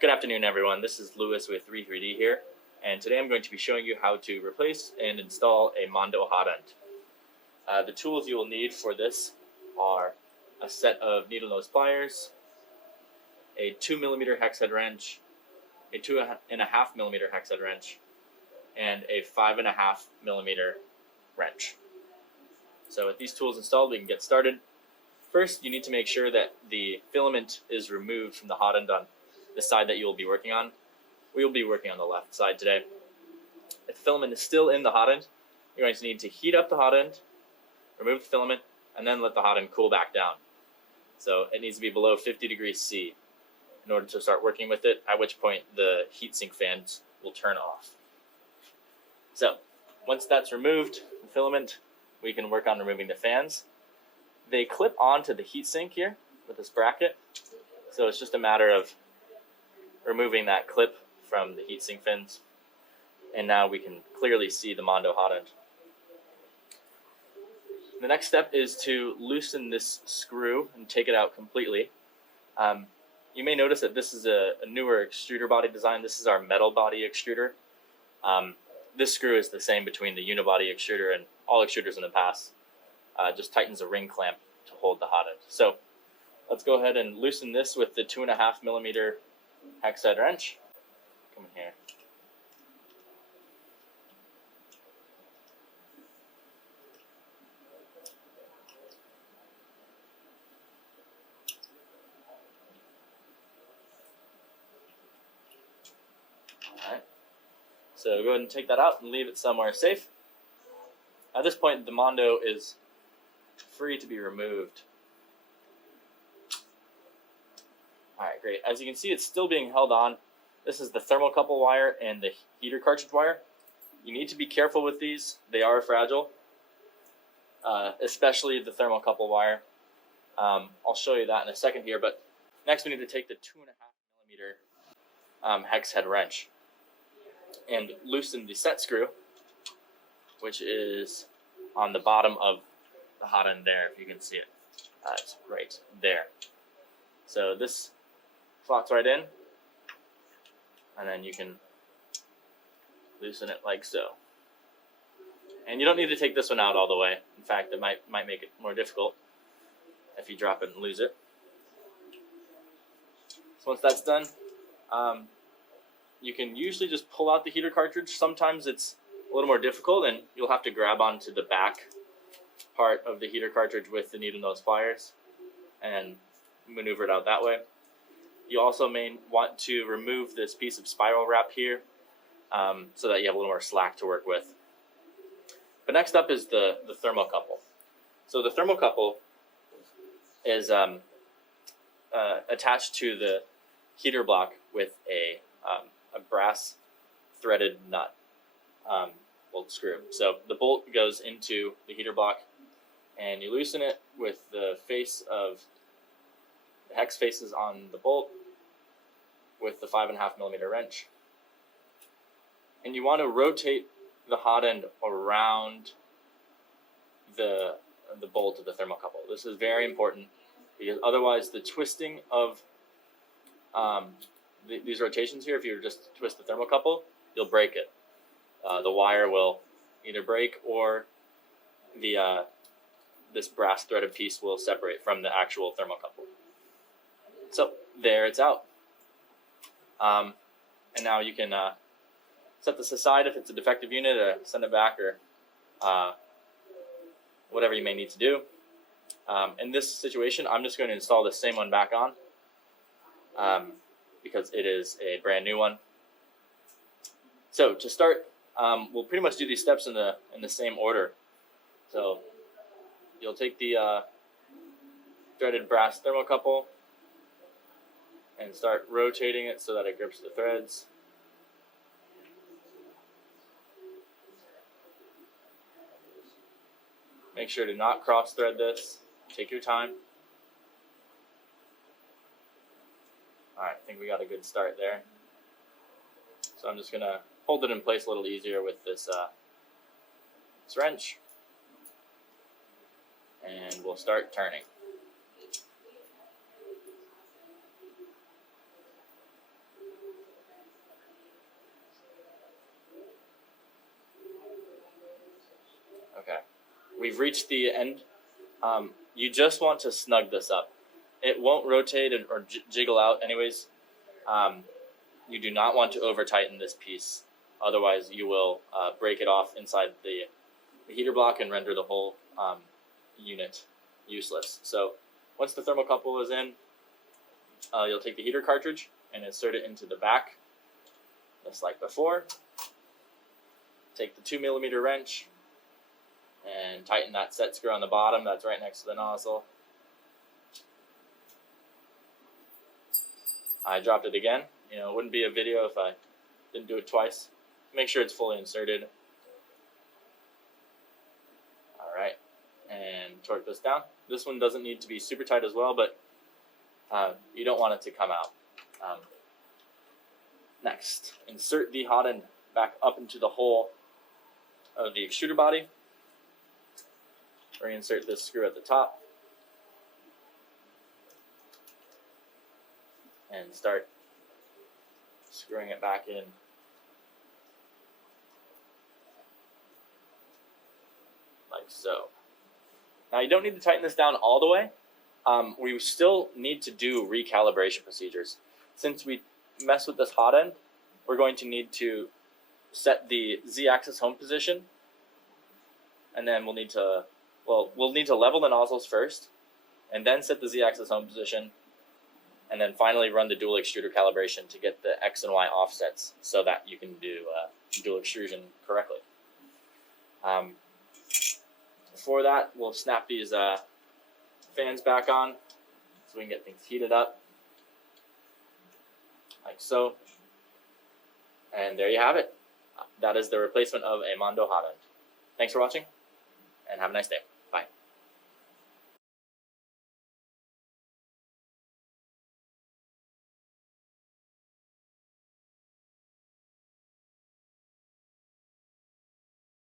Good afternoon, everyone. This is Lewis with 3D here, and today I'm going to be showing you how to replace and install a Mondo Hot End. The tools you will need for this are a set of needle nose pliers, a 2mm hex head wrench, a 2.5mm hex head wrench, and a 5.5mm wrench. So with these tools installed, we can get started. First, you need to make sure that the filament is removed from the hot end on the side that you will be working on. We will be working on the left side today. If the filament is still in the hot end, you're going to need to heat up the hot end, remove the filament, and then let the hot end cool back down. So it needs to be below 50 degrees C in order to start working with it, at which point the heatsink fans will turn off. So once that's removed, the filament, we can work on removing the fans. They clip onto the heatsink here with this bracket, so it's just a matter of removing that clip from the heatsink fins, and now we can clearly see the Mondo Hot End. The next step is to loosen this screw and take it out completely. You may notice that this is a newer extruder body design. This is our metal body extruder. This screw is the same between the unibody extruder and all extruders in the past. Just tightens a ring clamp to hold the hot end. So let's go ahead and loosen this with the 2.5mm hex head wrench. Come in here. Alright. So go ahead and take that out and leave it somewhere safe. At this point, the Mondo is free to be removed. Alright, great. As you can see, it's still being held on. This is the thermocouple wire and the heater cartridge wire. You need to be careful with these. They are fragile, especially the thermocouple wire. I'll show you that in a second here, but next we need to take the 2.5mm hex head wrench and loosen the set screw, which is on the bottom of the hot end there, if you can see it. It's right there. So this slots right in, and then you can loosen it like so. And you don't need to take this one out all the way. In fact, it might make it more difficult if you drop it and lose it. So once that's done, you can usually just pull out the heater cartridge. Sometimes it's a little more difficult, and you'll have to grab onto the back part of the heater cartridge with the needle nose pliers and maneuver it out that way. You also may want to remove this piece of spiral wrap here so that you have a little more slack to work with. But next up is the thermocouple. So the thermocouple is attached to the heater block with a brass threaded nut bolt screw. So the bolt goes into the heater block, and you loosen it with the face of the hex faces on the bolt with the 5.5mm wrench. And you want to rotate the hot end around the bolt of the thermocouple. This is very important because otherwise the twisting of these rotations here, if you just twist the thermocouple, you'll break it. The wire will either break or this brass threaded piece will separate from the actual thermocouple. So there it's out. And now you can set this aside if it's a defective unit, or send it back, or whatever you may need to do. In this situation, I'm just going to install the same one back on because it is a brand new one. So to start, we'll pretty much do these steps in the same order. So you'll take the threaded brass thermocouple and start rotating it so that it grips the threads. Make sure to not cross thread this. Take your time. Alright, I think we got a good start there. So I'm just going to hold it in place a little easier with this wrench. And we'll start turning. we've reached the end. You just want to snug this up. It won't rotate or jiggle out anyways. You do not want to over tighten this piece, otherwise you will break it off inside the heater block and render the whole unit useless. So once the thermocouple is in, you'll take the heater cartridge and insert it into the back, just like before. Take the 2mm wrench and tighten that set screw on the bottom that's right next to the nozzle. I dropped it again. You know, it wouldn't be a video if I didn't do it twice. Make sure it's fully inserted. Alright, and torque this down. This one doesn't need to be super tight as well, but you don't want it to come out. Next, insert the hot end back up into the hole of the extruder body. Reinsert this screw at the top. And start screwing it back in. Like so. Now you don't need to tighten this down all the way. We still need to do recalibration procedures. Since we mess with this hot end, we're going to need to set the Z-axis home position, and then we'll need to level the nozzles first, and then set the Z-axis home position, and then finally run the dual extruder calibration to get the X and Y offsets so that you can do dual extrusion correctly. Before that, we'll snap these fans back on so we can get things heated up, like so. And there you have it. That is the replacement of a Mondo Hot End. Thanks for watching, and have a nice day. Bye.